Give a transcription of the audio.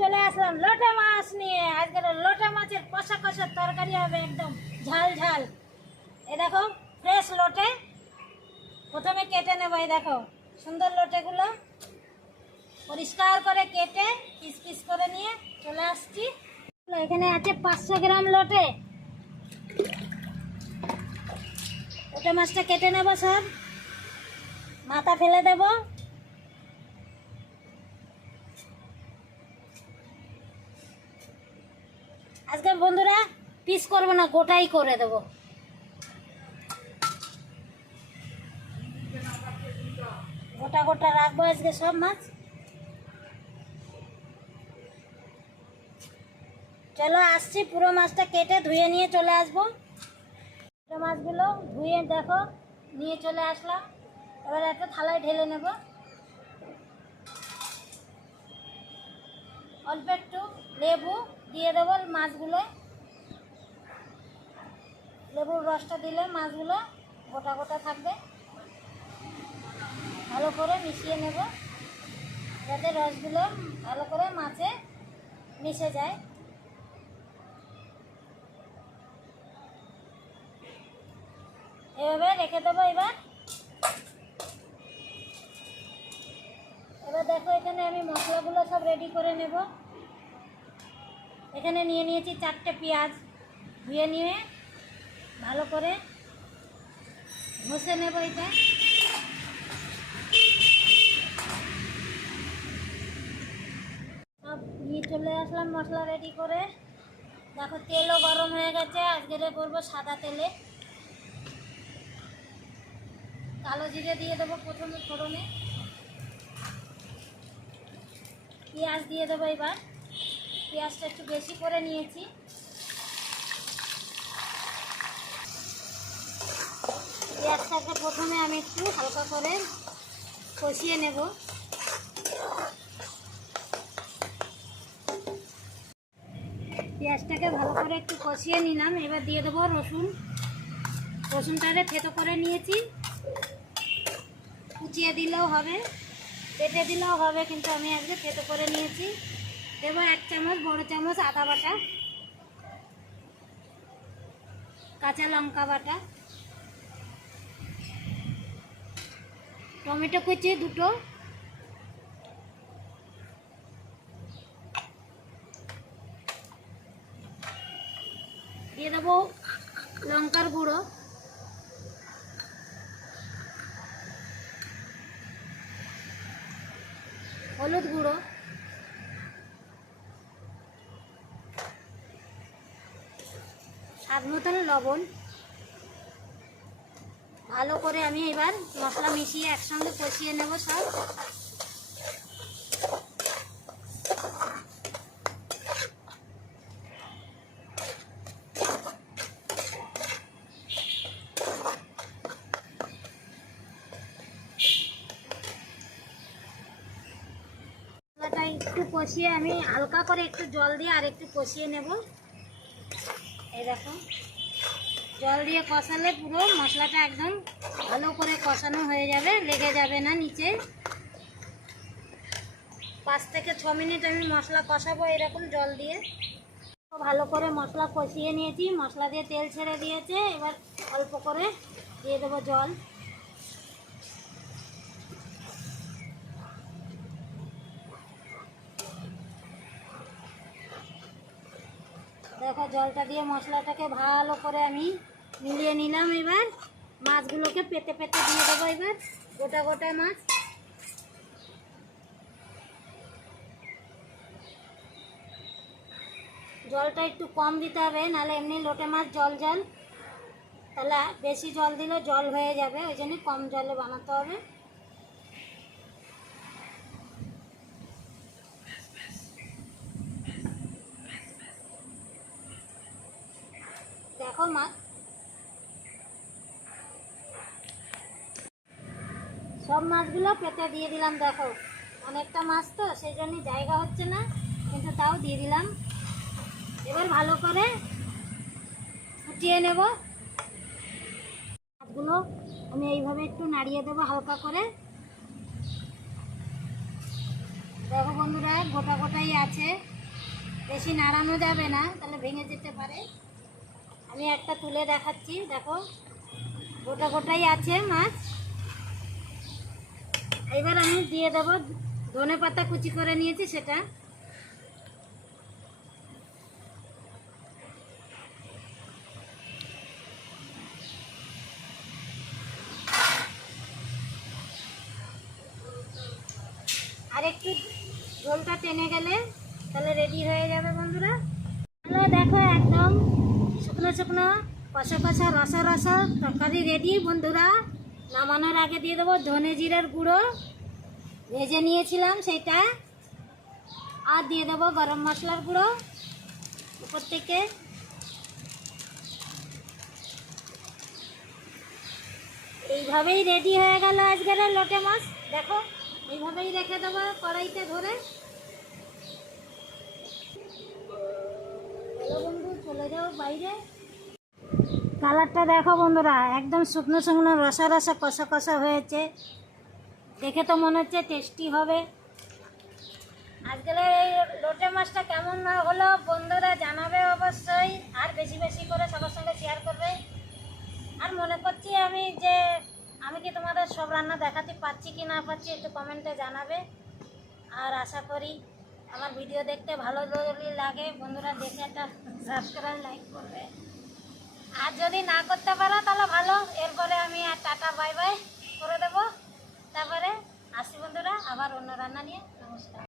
চলে আসলাম লোটা মাছ নিয়ে। আজকে লোটা মাছের কষা কষা তরকারি হবে একদম ঝাল ঝাল। এ দেখো ফ্রেশ লোটে। প্রথমে কেটে নেব, এই দেখো, সুন্দর লোটেগুলো। পরিষ্কার করে কেটে পিস পিস করে নিয়ে চলে আসছি। এখানে আছে পাঁচশো গ্রাম লোটে। লোটে মাছটা কেটে নেব সব। মাথা ফেলে দেবো আজকে বন্ধুরা পিস করব না, গোটাই করে দেবো। গোটা গোটা রাখব আজকে সব মাছ। চলো আসছি, পুরো মাছটা কেটে ধুয়ে নিয়ে চলে আসব। পুরো মাছগুলো ধুয়ে দেখো, নিয়ে চলে আসলাম। এবার একটা থালায় ঢেলে নেব। অল্প একটু লেবু দিয়ে দেবো মাছগুলো। লেবুর রসটা দিলে মাছগুলো গোটা গোটা থাকবে। ভালো করে মিশিয়ে নেব, যাতে রসগুলো ভালো করে মাছে মিশে যায়। এভাবে রেখে দেবো এবার। এবার দেখো এখানে আমি মশলাগুলো সব রেডি করে নেব। এখানে নিয়ে নিয়েছি চারটে পেঁয়াজ। ধুয়ে নিয়ে ভালো করে ঘষে নেব এটা। সব নিয়ে চলে আসলাম মশলা রেডি করে। দেখো তেলও গরম হয়ে গেছে, আজকে করব সাদা তেলে। কালো জিরে দিয়ে দেবো প্রথমে ফোড়নে। পেঁয়াজ দিয়ে দেবো এবার। পেঁয়াজটা একটু বেশি করে নিয়েছি। পেঁয়াজটাকে প্রথমে আমি একটু হালকা করে কষিয়ে নেব। পেঁয়াজটাকে ভালো করে একটু কষিয়ে নিলাম। এবার দিয়ে দেবো রসুন। রসুনটারে থেতো করে নিয়েছি। কুচিয়ে দিলেও হবে পেটে দিলেও হবে, কিন্তু আমি আজকে থেতো করে নিয়েছি। দেবো এক চামচ, বড় চামচ আদা বাটা, কাঁচা লঙ্কা বাটা, টমেটো কুচি দুটো, দিয়ে দেবো লঙ্কার গুঁড়ো। হলুদ গুঁড়ো। স্বাদ মতন লবণ। ভালো করে আমি এবার মশলা মিশিয়ে একসঙ্গে কষিয়ে নেব সব। একটু কষিয়ে আমি হালকা করে একটু জল দিয়ে আর একটু কষিয়ে নেব। এই দেখো। জল দিয়ে কষালে পুরো মশলাটা একদম ভালো করে কষানো হয়ে যাবে, লেগে যাবে না নিচে। পাঁচ থেকে ছ মিনিট আমি মশলা কষাবো এরকম জল দিয়ে। ভালো করে মশলা কষিয়ে নিয়েছি, মশলা দিয়ে তেল ছেড়ে দিয়েছে, এবার অল্প করে দিয়ে দেবো জল। দেখো, জলটা দিয়ে মশলাটাকে ভালো করে আমি মিলিয়ে নিলাম এবার। মাছগুলোকে পেতে পেতে দিয়ে দেবো এবার, গোটা গোটা মাছ। জলটা একটু কম দিতে হবে, নাহলে এমনি লোটে মাছ জল জল। তাহলে বেশি জল দিলে জল হয়ে যাবে, ওই জন্য কম জলে বানাতে হবে। দেখো মাছ সব মাছগুলো পেতে দিয়ে দিলাম, দেখো। অনেকটা মাছ তো সেই জন্য জায়গা হচ্ছে না, কিন্তু তাও দিয়ে দিলাম। এবার ভালো করে ফুটিয়ে নেব। মাছগুলো আমি এইভাবে একটু নাড়িয়ে দেবো হালকা করে। দেখো বন্ধুরা, গোটা গোটাই আছে। বেশি নাড়ানো যাবে না, তাহলে ভেঙে যেতে পারে। আমি একটা তুলে দেখাচ্ছি, দেখো। গোটা গোটাই আছে মাছ। এবার আমি দিয়ে দেবো ধনে পাতা কুচি করে নিয়েছি সেটা। আর একটু ঝোলটা টেনে গেলে তাহলে রেডি হয়ে যাবে বন্ধুরা। দেখো একদম শুকনো শুকনো, কষা কষা রসা রসা, তরকারি রেডি বন্ধুরা। নামানোর আগে দিয়ে দেবো ধনে জিরের গুঁড়ো। ভেজে নিয়েছিলাম সেটা আর দিয়ে দেবো গরম মশলার গুঁড়ো উপর থেকে। এইভাবেই রেডি হয়ে গেল আজকের লোটে মাছ। দেখো, এইভাবেই রেখে দেবো কড়াইতে ধরে। বাইরে। কালারটা দেখো বন্ধুরা, একদম শুকনো শুকনো রসা রসা কষা কষা হয়েছে। দেখে তো মনে হচ্ছে টেস্টি হবে। আজকের এই লোটে মাছটা কেমন হলো বন্ধুরা জানাবে অবশ্যই, আর বেশি বেশি করে সবার সঙ্গে শেয়ার করবে। আর মনে করছি আমি যে, আমি কি তোমাদের সব রান্না দেখাতে পাচ্ছি কি না পাচ্ছি একটু কমেন্টে জানাবে। আর আশা করি আমার ভিডিও দেখতে ভালো লাগে, বন্ধুরা দেখে একটা সাবস্ক্রাইব লাইক করবে। আর যদি না করতে পারো, তাহলে ভালো। এরপরে আমি আর টাটা বাই বাই করে দেবো। তারপরে আসি বন্ধুরা, আবার অন্য রান্না নিয়ে। নমস্কার।